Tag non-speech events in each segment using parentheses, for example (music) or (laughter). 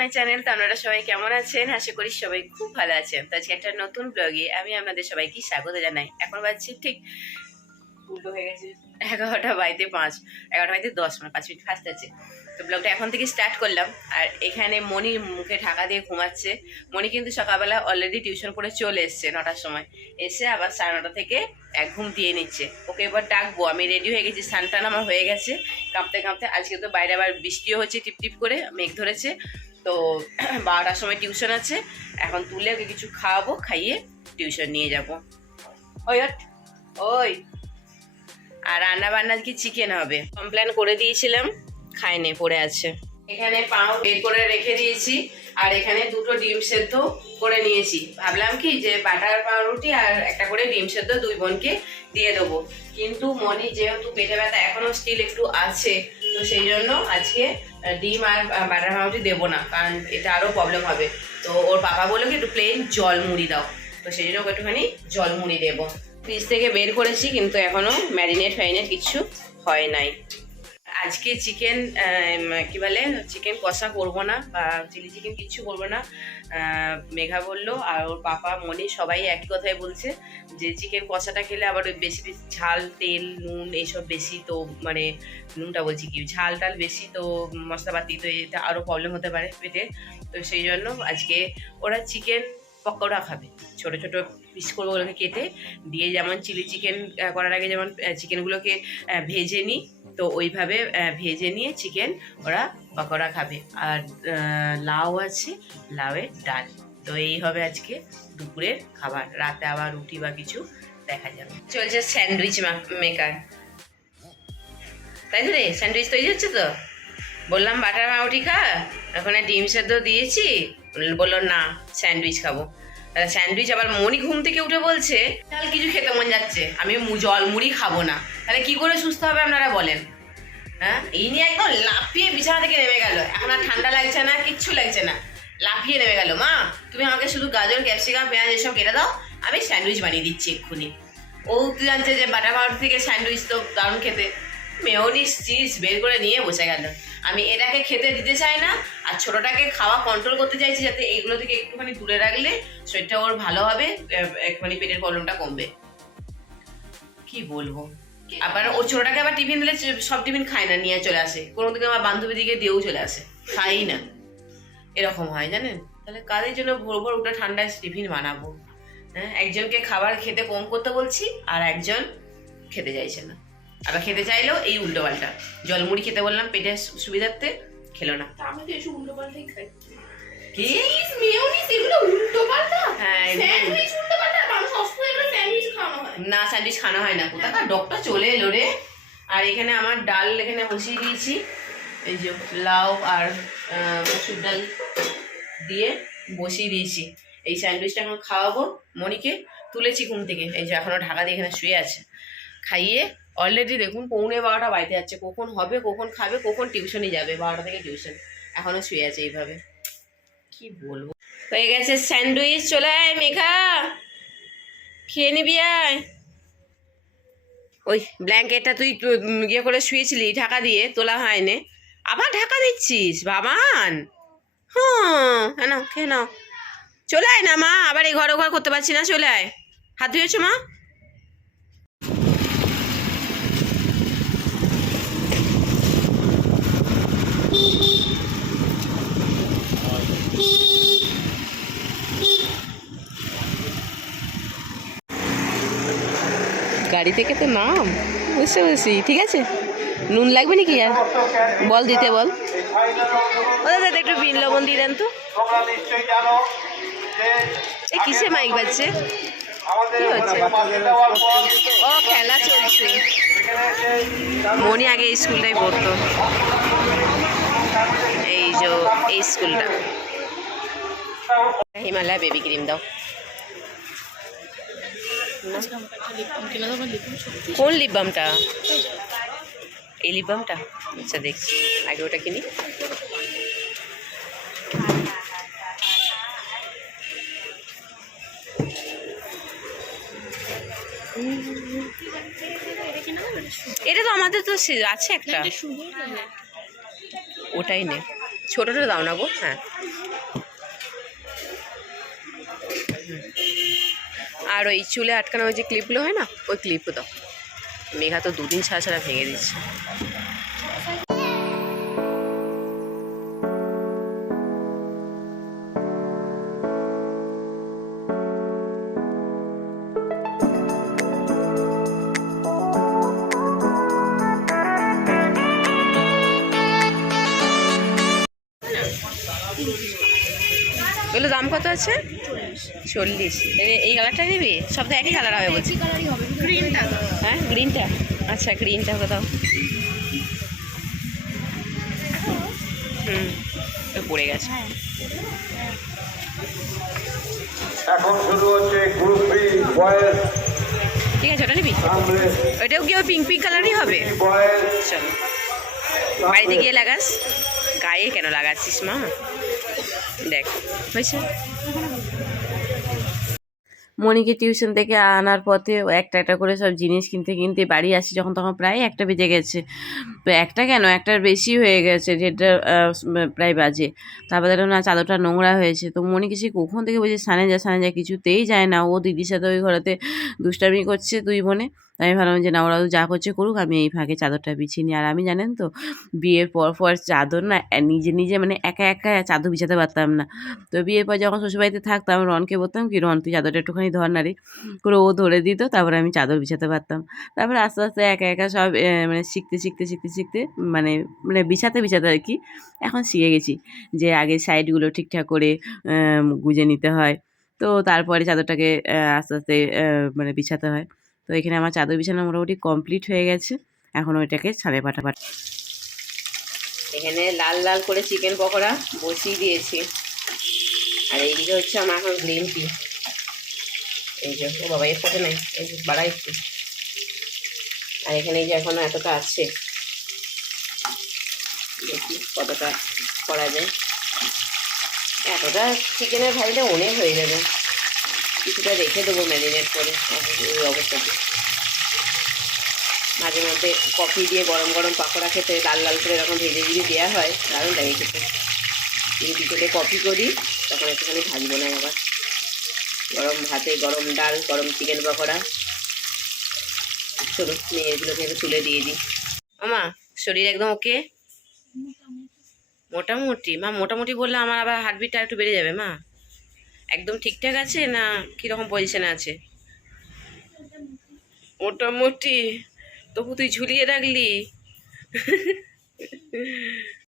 My channel তো আপনারা সবাই কেমন আছেন? আশা করি সবাই খুব ভালো আছেন। তো আজকে একটা নতুন ব্লগে আমি আপনাদের সবাইকে স্বাগত জানাই। এখন বাজছে ঠিক উল্টো হয়ে গেছে। এগারোটা বাইতে পাঁচ এগারোটা বাইতে দশ মানে পাঁচ মিনিট ফার্স্ট আছে। তো ব্লগটা এখন থেকে স্টার্ট করলাম। আর এখানে মণি মুখে ঢাকা দিয়ে ঘুমাচ্ছে। মণি কিন্তু সকালবেলা অলরেডি টিউশন করে চলে এসছে নটার সময়। এসে আবার সাড়ে নটা থেকে এক ঘুম দিয়ে নিচ্ছে। ওকে এবার ডাকবো। আমি রেডি হয়ে গেছি। স্নান আমার হয়ে গেছে। কাঁপতে কাঁপতে আজকে তো বাইরে আবার বৃষ্টিও হচ্ছে টিপ টিপ করে মেঘ ধরেছে। তো (clears throat) বারোটার সময় টিউশন আছে। এখন তুলে ওকে কিছু খাওয়াবো খাইয়ে টিউশন নিয়ে যাব। ওই ওই। আর রান্না বান্না কি চিকেন হবে? কমপ্লেন করে দিয়েছিলাম খায়নি পড়ে আছে। এখানে পাও বের করে রেখে দিয়েছি আর এখানে দুটো ডিম সেদ্ধ করে নিয়েছি। ভাবলাম কি যে বাটার পাউরুটি আর একটা করে ডিম সেদ্ধ দুই বোনকে দিয়ে দেবো। কিন্তু মনি যেহেতু পেটে ব্যথা এখনও স্টিল একটু আছে তো সেই জন্য আজকে ডিম আর বাটার পাউরুটি দেবো না, কারণ এটা আরও প্রবলেম হবে। তো ওর বাবা বলল কি, একটু প্লেন জল মুড়ি দাও। তো সেই জন্য ওকে একটুখানি জল মুড়ি দেবো। ফ্রিজ থেকে বের করেছি, কিন্তু এখনও ম্যারিনেট ফ্যারিনেট কিছু হয় নাই। আজকে চিকেন কি বলে চিকেন কষা করব না বা চিলি চিকেন কিচ্ছু করব না। মেঘা বলল আর ওর পাপা মনি সবাই একই কথাই বলছে যে চিকেন কষাটা খেলে আবার ওই বেশি বেশি ঝাল, তেল, নুন এইসব বেশি তো মানে নুনটা বলছি কি, ঝাল টাল বেশি তো মশলাপাতি তো এটা আরও প্রবলেম হতে পারে পেটে। তো সেই জন্য আজকে ওরা চিকেন পকোড়া খাবে। ছোট ছোট পিস করে ওগুলোকে কেটে, দিয়ে যেমন চিলি চিকেন করার আগে যেমন চিকেনগুলোকে ভেজে নিই। তো ওইভাবে ভেজে নিয়ে চিকেন ওরা পকোড়া খাবে। আর লাউ আছে, লাউয়ের ডাল। তো এই হবে আজকে দুপুরের খাবার। রাতে আবার রুটি বা কিছু দেখা যাবে। চলছে স্যান্ডউইচ মেকার। তাই তো রে? স্যান্ডউইচ তৈরি হচ্ছে তো? বললাম বাটার পাউরুটি খা। ওখানে ডিম সেদ্ধ দিয়েছি। বলল না, স্যান্ডউইচ খাব। স্যান্ডউইচ আবার মনি ঘুম থেকে উঠে বলছে, তাহলে কিছু খেতে মন যাচ্ছে, আমি জল মুড়ি খাব না। তাহলে কি করে সুস্থ হবে আপনারা বলেন? হ্যাঁ? এই নিয়ে একদম লাফিয়ে বিছানা থেকে নেমে গেল। এখন আর ঠান্ডা লাগছে না, কিচ্ছু লাগছে না। লাফিয়ে নেমে গেল। মা, তুমি আমাকে শুধু গাজর, ক্যাপসিকাম, পেঁয়াজ এসব কেটে দাও, আমি স্যান্ডউইচ বানিয়ে দিচ্ছি এক্ষুনি। ও জানছে যে বাটার পাউডার থেকে স্যান্ডউইচ তো দারুণ খেতে। মেয়নিস চিজ বের করে নিয়ে বসে গেল। আমি এটাকে খেতে দিতে চাই না আর ছোটটাকে খাওয়া কন্ট্রোল করতে চাইছি যাতে এইগুলো থেকে একটুখানি দূরে রাখলে শরীরটা ওর ভালো হবে একটুখানি পেটের প্রবলেমটা কমবে। কি বলব? আবার ও ছোটটাকে আবার টিফিন দিলে সব টিফিন খায় না নিয়ে চলে আসে। কোনো দিকে আমার বান্ধবী দিকে দিয়েও চলে আসে। খাই না। এরকম হয় জানেন? তাহলে কাদের জন্য ভোর ভোর ওটা ঠান্ডায় টিফিন বানাবো? হ্যাঁ একজনকে খাবার খেতে কম করতে বলছি আর একজন খেতে চাইছে না। আবার খেতে চাইলেও এই উল্টো পাল্টা। জলমুড়ি খেতে বললাম পেটের সু- সুবিধার্থে খেলো না। আমি তো এসব উল্টো পাল্টাই খাই। কি? মেয়োনিজ এগুলো উল্টো পাল্টা? হ্যাঁ স্যান্ডউইচ উল্টো পাল্টা? মানুষ অসুস্থ এগুলো স্যান্ডউইচ খাওয়ানো হয়। না স্যান্ডউইচ খানো হয় না। কোথাকার ডক্টর চলে এলো রে। আর এখানে আমার ডাল এখানে বসিয়ে দিয়েছি। এই যে লাউ আর মসুর ডাল দিয়ে বসিয়ে দিয়েছি। এই স্যান্ডউইচটা এখন খাওয়াবো মনিকে। তুলেছি ঘুম থেকে। এই যে এখনও ঢাকা দিয়ে এখানে শুয়ে আছে। খাইয়ে অলরেডি দেখুন পৌনে বারোটা বাড়িতে যাচ্ছে। কখন হবে, কখন খাবে, কখন টিউশনে যাবে, বারোটা থেকে টিউশন এখনও শুয়ে আছে এইভাবে। কি বলব? হয়ে গেছে স্যান্ডউইচ, চলে আয় মেঘা। খেয়ে নিবি, আয়। ওই ব্ল্যাঙ্কেটটা তুই ইয়ে করে শুয়েছিলি, ঢাকা দিয়ে, তোলা হয়নি। আবার ঢাকা দিচ্ছিস, বাবান। হ্যাঁ হ্যাঁ খেয়ে নাও। চলে আয় না, মা। আবার এই ঘর ঘর করতে পারছি না, চলে আয়। হাত ধুয়েছো মা। গাড়ি থেকে তো নাম? বুঝতে পারছি। ঠিক আছে? নুন লাগবে নাকি আর? বল দিতে বল। ও দাদা একটু বিন লবণ দিয়ে দেন তো। এই কিসে মাইক বাজছে? কি হচ্ছে? ও খেলা চলছে। মনি আগে এই স্কুলটাই পড়তো। এই যে এই স্কুলটা। হিমালয় বেবি ক্রিম দাও। কোন লিপ বামটা এই লিপ বামটা আচ্ছা দেখছি। আগে ওটা কিনি এটা তো আমাদের তো আছে একটা। ওটাই নে। ছোটোটা দাও না গো হ্যাঁ। আর ওই চুলে আটকানো ওই যে ক্লিপগুলো হয় না, ওই ক্লিপও দাও মেঘা তো দুদিন ছাড়া ছাড়া ভেঙে দিচ্ছে। দাম কত আছে? চল্লিশ। এই- এই কালারটা নিবি সব তো একই কালার হবে বলছি। গ্রিনটা হ্যাঁ গ্রিনটা আচ্ছা গ্রিনটা কোথাও হুম তো পড়ে গেছে। এখন শুরু হচ্ছে গ্রুপ বি বয়েজ ঠিক আছে ওটা নিবি? ওইটাও কি ওই পিঙ্ক পিঙ্ক কালারই হবে? বয়েজ চল। বাড়িতে গিয়ে লাগাস। গায়ে কেন লাগাচ্ছিস মা? দেখ। হয়েছে? মনিকে টিউশন থেকে আনার পথে একটা একটা করে সব জিনিস কিনতে কিনতে বাড়ি আসি, যখন তখন প্রায় একটা বেজে গেছে। তো একটা কেন? একটার বেশি হয়ে গেছে যেটা প্রায় বাজে। তারপর দেখো না, চাদরটা নোংরা হয়েছে। তো মনিকে সে কখন থেকে বলছে সানে যা সানে যা কিছুতেই যায় না। ও দিদির সাথে ওই ঘরেতে দুষ্টামি করছে দুই বোনে। তাই আমি ভাবলাম যে, না, ওরা যা করছে করুক, আমি এই ফাঁকে চাদরটা বিছিয়ে নিই। আর আমি জানেন তো, বিয়ের পর পর চাদর না নিজে নিজে মানে একা একা চাদর বিছাতে পারতাম না। তো বিয়ের পর যখন শ্বশুরবাড়িতে থাকতাম, রনকে বলতাম, কি রন, তুই চাদরটা একটুখানি ধর না রে। করে ও ধরে দিত, তারপরে আমি চাদর বিছাতে পারতাম। তারপরে আস্তে আস্তে একা একা সব মানে শিখতে শিখতে শিখতে শিখতে মানে মানে বিছাতে বিছাতে আর কি এখন শিখে গেছি যে, আগে সাইডগুলো ঠিকঠাক করে গুজে নিতে হয়। তো তারপরে চাদরটাকে আস্তে আস্তে মানে বিছাতে হয়। তো এখানে আমার চাদর বিছানো মোটামুটি কমপ্লিট হয়ে গেছে। এখন ওইটাকে ছাদে পাঠা পাঠা এখানে লাল লাল করে চিকেন পকোড়া বসিয়ে দিয়েছি। আর এইদিকে হচ্ছে আমার এখন গ্রিন টি। এই যে, ও বাবা, এর ফোটে নাই, এই যে, বাড়া একটু। আর এখানে এই যে এখনও এতটা আছে। দেখি কতটা করা যায়। এতটা চিকেনের ভাজিটা অনেক হয়ে যাবে। কিছুটা রেখে দেবো ম্যারিনেট করে এই অবস্থাতে। মাঝে মধ্যে কফি দিয়ে গরম গরম পাকোড়া খেতে লাল লাল করে এরকম ভেজে যদি দেওয়া হয় দারুণ লাগে খেতে। যদি বিকেলে কফি করি তখন একটুখানি ভাজবো না আবার গরম ভাতে গরম ডাল গরম চিকেন পকোড়া। চলো মেয়েগুলোকে একটু তুলে দিয়ে দিই। আমা শরীর একদম ওকে? মোটামুটি। মা মোটামুটি বললে আমার আবার হার্টবিটটা একটু বেড়ে যাবে মা। একদম ঠিকঠাক আছে না কীরকম পজিশনে আছে? মোটামুটি। তবু তুই ঝুলিয়ে রাখলি।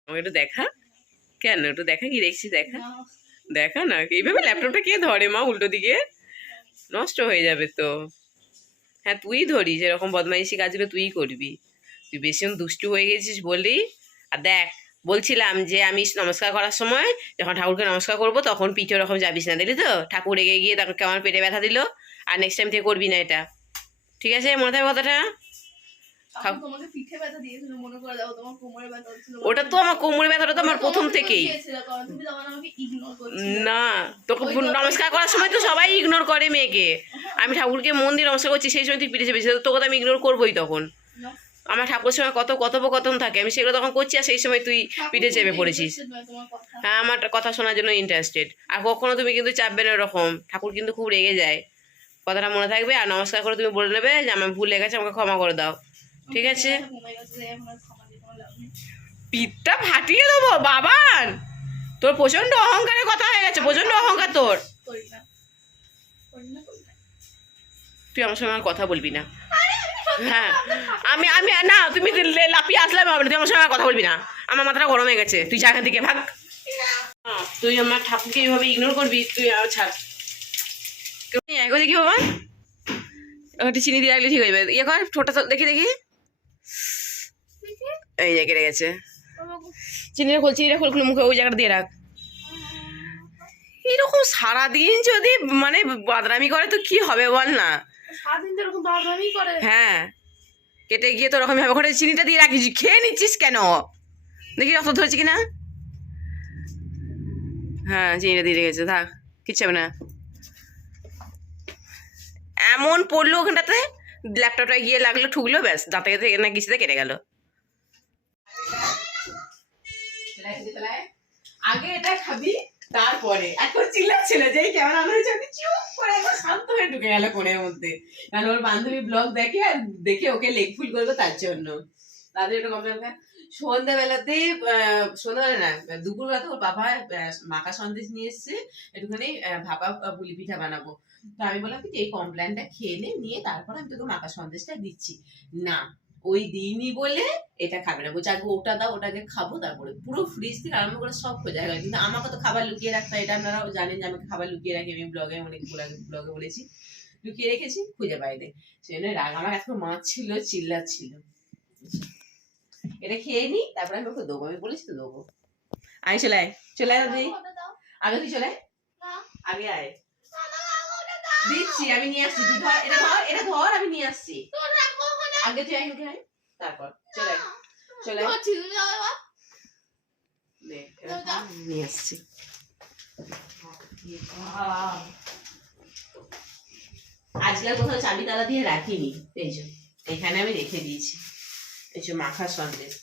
আমাকে একটু দেখা। কেন? একটু দেখা কি দেখছিস দেখা। দেখা না? এইভাবে ল্যাপটপটা কে ধরে মা উল্টো দিকে? নষ্ট হয়ে যাবে তো। হ্যাঁ তুই ধরিস। এরকম বদমাইশি কাজগুলো তুই করবি। তুই বেশি দুষ্টু হয়ে গেছিস বললি। আর দেখ বলছিলাম যে আমি নমস্কার করার সময় যখন ঠাকুরকে নমস্কার করব তখন পিঠে ওরকম যাবিস না দিলি তো? ঠাকুর রেগে গিয়ে তখন কেমন পেটে ব্যথা দিল আর নেক্সট টাইম থেকে করবি না এটা। ঠিক আছে? মনে থাকবে কথাটা? ওটা তো আমার কোমরে ব্যথাটা তো আমার প্রথম থেকেই। না তোকে নমস্কার করার সময় তো সবাই ইগনোর করে মেয়েকে। আমি ঠাকুরকে মন দিয়ে নমস্কার করছি সেই সময় তুই পিঠে চেপেছিস তোকে তো আমি ইগনোর করবোই তখন। আমার ঠাকুরের সময় কত কথোপকথন থাকে আমি সেগুলো তখন করছি আর সেই সময় তুই পিঠে চেপে পড়েছিস। হ্যাঁ আমার কথা শোনার জন্য ইন্টারেস্টেড আর কখনো তুমি কিন্তু চাপবে না ওরকম ঠাকুর কিন্তু খুব রেগে যায়। কথাটা মনে থাকবে আর নমস্কার করে তুমি বলে নেবে যে আমার ভুল লেগেছে আমাকে ক্ষমা করে দাও। ঠিক আছে। পিঠটা ফাটিয়ে দেবো বাবান! তোর প্রচণ্ড অহংকারের কথা হয়ে গেছে প্রচণ্ড অহংকার তোর। তুই আমার সঙ্গে আমার কথা বলবি না। হ্যাঁ। আমি আমি না তুমি লে- লাফিয়ে আসলে আমি না তুই আমার সঙ্গে কথা বলবি না। আমার মাথাটা গরম হয়ে গেছে। তুই যা এখান থেকে ভাগ। হ্যাঁ, তুই আমার ঠাকুরকে এইভাবে ইগনোর করবি তুই আর ছাড়। দেখি চিনি দিয়ে রাখলে ঠিক ইয়ে কর ঠোঁটা দেখি দেখি। এই কেটে গেছে। খোল মুখে ওই জায়গাটা দিয়ে রাখ। সারাদিন যদি মানে বাদরামি করে তো কি হবে বল না? হ্যাঁ কেটে গিয়ে তো ওরকম ভাবে করে চিনিটা দিয়ে রাখিস। খেয়ে নিচ্ছিস কেন? দেখি রক্ত ধরেছে কিনা? হ্যাঁ চিনিটা দিয়ে রেখেছে থাক কিচ্ছু হবে না। এমন পড়ল ওখানটাতে ল্যাপটপটা গিয়ে লাগল ঠুকলো ব্যাস দাঁতে থেকে না কিছুতে কেটে গেল। আগে এটা খাবি তারপরে এখন চিল্লাচ্ছিল যেই কেমন আলো হয়েছে। আমি চুপ করে একবার শান্ত হয়ে ঢুকে গেল কোণের মধ্যে। কারণ ওর বান্ধবী ব্লগ দেখে আর দেখে ওকে লেগ ফুল করব তার জন্য। তাদের একটা কমপ্লেন সন্ধ্যাবেলাতে সন্ধ্যাবেলা না, দুপুরবেলাতে ওর বাবা মাখা সন্দেশ নিয়ে এসছে। একটুখানি ভাপা পুলি পিঠা বানাবো। তো আমি বললাম কি এই কমপ্লেনটা খেয়ে নে, নিয়ে তারপর আমি তোকে মাখা সন্দেশটা দিচ্ছি। না। ওই দিইনি বলে এটা খাবে না। বলছে আগে ওটা দাও ওটাকে খাব তারপরে পুরো ফ্রিজ থেকে আরম্ভ করে সব খোঁজা গেল কিন্তু আমাকে তো খাবার লুকিয়ে রাখতে এটা আপনারাও জানেন যে আমাকে খাবার লুকিয়ে রাখি। আমি ব্লগে অনেক ব্লগে বলেছি। লুকিয়ে রেখেছি খুঁজে পাইনি সেই জন্য রাগ আমার এত মাছ ছিল চিল্লাচ্ছিল। এটা খেয়ে নি তারপরে আমি ওকে দেবো। আমি বলেছি তো দেবো। আয় চলে আয় চলে আয় দিদি আগে তুই চলে। আগে আয়। দিচ্ছি আমি নিয়ে আসছি। তুই ধর এটা ধর এটা ধর আমি নিয়ে আসছি। আগে তুই আয় উঠে তারপর চলে চলে নিয়ে আসছি। আজকে কোথাও চাবি তালা দিয়ে রাখিনি। এই যে এখানে আমি রেখে দিয়েছি। এই যে মাখা সন্দেশ।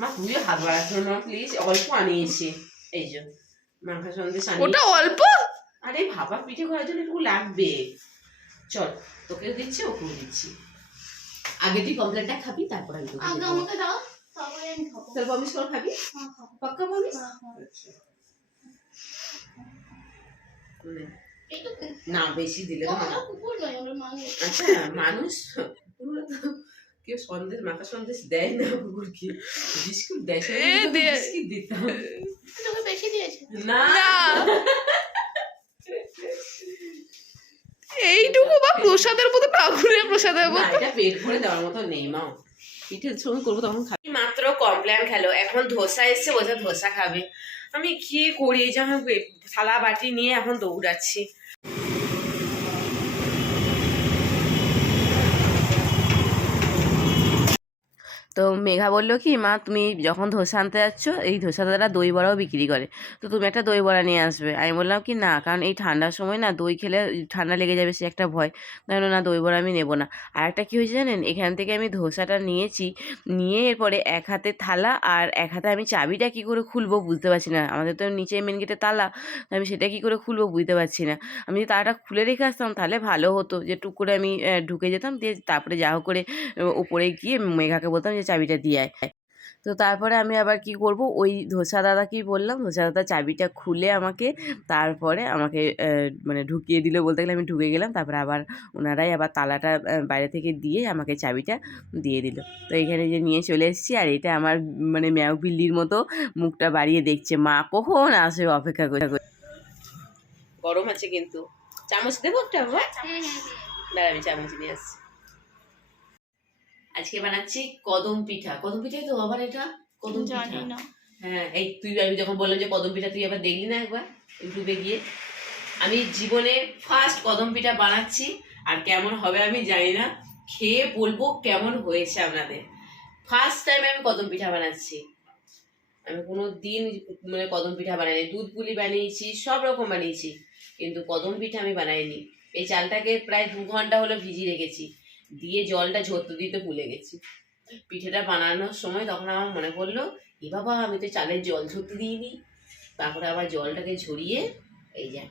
মা তুইও হাত বাড়াচ্ছ না প্লিজ অল্প আনিয়েছি। এই যে মাখা সন্দেশ ওটা অল্প? আরে ভাপা পিঠে করার জন্য একটু লাগবে। চল তোকেও দিচ্ছি ওকেও দিচ্ছি। আগে তুই কমপ্লেনটা খাবি তারপর আমি তোকে আগে আমাকে দাও তারপরে আমি খাব। তাহলে প্রমিস কর খাবি? হ্যাঁ, খাব। পাক্কা প্রমিস হ্যাঁ, হ্যাঁ। না। বেশি দিলে। আচ্ছা মানুষ? কেউ সন্দেশ মাখা সন্দেশ দেয় না কুকুরকে। বিস্কুট দেয় বিস্কুট দিতাম। বেশি দিয়েছে। না। এইটুকু বা প্রসাদের মতো পাগুড়ে প্রসাদের মতো এটা পেট ভরে দেওয়ার মতো নেই মা। পিঠের সঙ্গে করব তখন খাবি। মাত্র কমপ্লেন খেলো এখন ধোসা এসছে বোঝা ধোসা খাবে। আমি কি করি যে আমি থালা বাটি নিয়ে এখন দৌড়াচ্ছি। তো মেঘা বলল, কি মা, তুমি যখন ধোসা আনতে যাচ্ছ, এই ধোসা দাদা দই বড়াও বিক্রি করে। তো তুমি একটা দই বড়া নিয়ে আসবে। আমি বললাম, কি না, কারণ এই ঠান্ডার সময় না দই খেলে ঠান্ডা লেগে যাবে, সে একটা ভয়। তাই না, দই বড়া আমি নেব না। আর একটা কী হয়েছে জানেন, এখান থেকে আমি ধোসাটা নিয়েছি, নিয়ে এরপরে এক হাতে থালা আর এক হাতে আমি চাবিটা কী করে খুলবো বুঝতে পারছি না। আমাদের তো নিচে মেন গেটে তালা আমি সেটা কী করে খুলবো বুঝতে পারছি না। আমি যদি তালাটা খুলে রেখে আসতাম, তাহলে ভালো হতো। যে টুক করে আমি ঢুকে যেতাম, দিয়ে তারপরে যা করে ওপরে গিয়ে মেঘাকে বলতাম যে চাবিটা দিয়ে আয়। তো তারপরে আমি আবার কি করব ওই ধোসা দাদাকেই বললাম ধোসা দাদা চাবিটা খুলে আমাকে তারপরে আমাকে মানে ঢুকিয়ে দিল বলতে গেলে আমি ঢুকে গেলাম তারপরে আবার ওনারাই আবার তালাটা বাইরে থেকে দিয়ে আমাকে চাবিটা দিয়ে দিল। তো এখানে যে নিয়ে চলে এসেছি আর এটা আমার মানে ম্যাও বিল্লির মতো মুখটা বাড়িয়ে দেখছে মা কখন আসে অপেক্ষা করে? গরম আছে কিন্তু। চামচ দেবো একটা দাঁড়া আমি চামচ নিয়ে আসছি। আজকে বানাচ্ছি কদম পিঠা। কদম পিঠাই তো আবার এটা? কদম জানি না। হ্যাঁ এই তুই আমি যখন বললাম যে কদম পিঠা তুই আবার দেখলি না একবার ইউটিউবে গিয়ে? আমি জীবনে ফার্স্ট কদম পিঠা বানাচ্ছি আর কেমন হবে আমি জানি না। খেয়ে বলব কেমন হয়েছে আপনাদের। ফার্স্ট টাইম আমি কদম পিঠা বানাচ্ছি। আমি কোনো দিন মানে কদম পিঠা বানাইনি। দুধ পুলি বানিয়েছি সব রকম বানিয়েছি। কিন্তু কদম পিঠা আমি বানাইনি। এই চালটাকে প্রায় দু ঘণ্টা হলো ভিজিয়ে রেখেছি। দিয়ে জলটা ঝরতে দিতে ভুলে গেছি। পিঠেটা বানানোর সময় তখন আমার মনে পড়ল, এ বাবা, আমি তো চালের জল ঝরতে দিইনি। তারপরে আবার জলটাকে ঝরিয়ে এই যে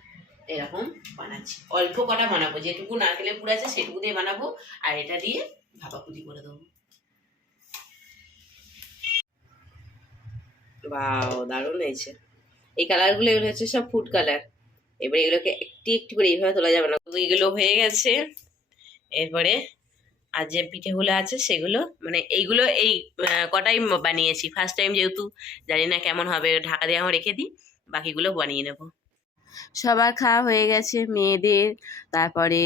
এরকম বানাচ্ছি। অল্প কটা বানাবো, যেটুকু নারকেলের পুর আছে সেটুকু দিয়ে বানাবো, আর এটা দিয়ে ভাপাপুতি করে দেবো। বাও দারুণ হয়েছে। এই কালারগুলো এগুলো হচ্ছে সব ফুড কালার এবার এগুলোকে একটি একটি করে এইভাবে তোলা যাবে না। এগুলো হয়ে গেছে। এরপরে আর যে পিঠেগুলো আছে সেগুলো মানে এইগুলো এই কটাই বানিয়েছি। ফার্স্ট টাইম যেহেতু, জানি না কেমন হবে, ঢাকা দিয়ে আমার রেখে দিই, বাকিগুলো বানিয়ে নেব। সবার খাওয়া হয়ে গেছে, মেয়েদের, তারপরে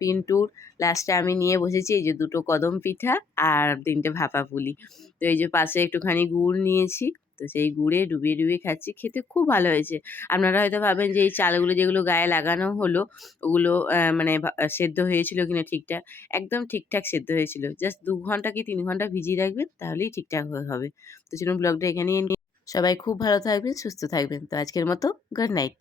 পিন্টুর। লাস্টে আমি নিয়ে বসেছি এই যে দুটো কদম পিঠা আর তিনটে ভাপা পুলি। তো এই যে পাশে একটুখানি গুড় নিয়েছি। তো সেই গুড়ে ডুবিয়ে ডুবিয়ে খাচ্ছি, খেতে খুব ভালো হয়েছে। আপনারা হয়তো ভাবেন যে এই চালগুলো যেগুলো গায়ে লাগানো হলো, ওগুলো মানে সেদ্ধ হয়েছিল কিনা ঠিকঠাক, একদম ঠিকঠাক সেদ্ধ হয়েছিল। জাস্ট দু ঘণ্টা কি তিন ঘণ্টা ভিজিয়ে রাখবেন, তাহলেই ঠিকঠাক হয়ে হবে। তো সেরকম ব্লগটা এখানেই নিয়ে সবাই খুব ভালো থাকবেন, সুস্থ থাকবেন। তো আজকের মতো গুড নাইট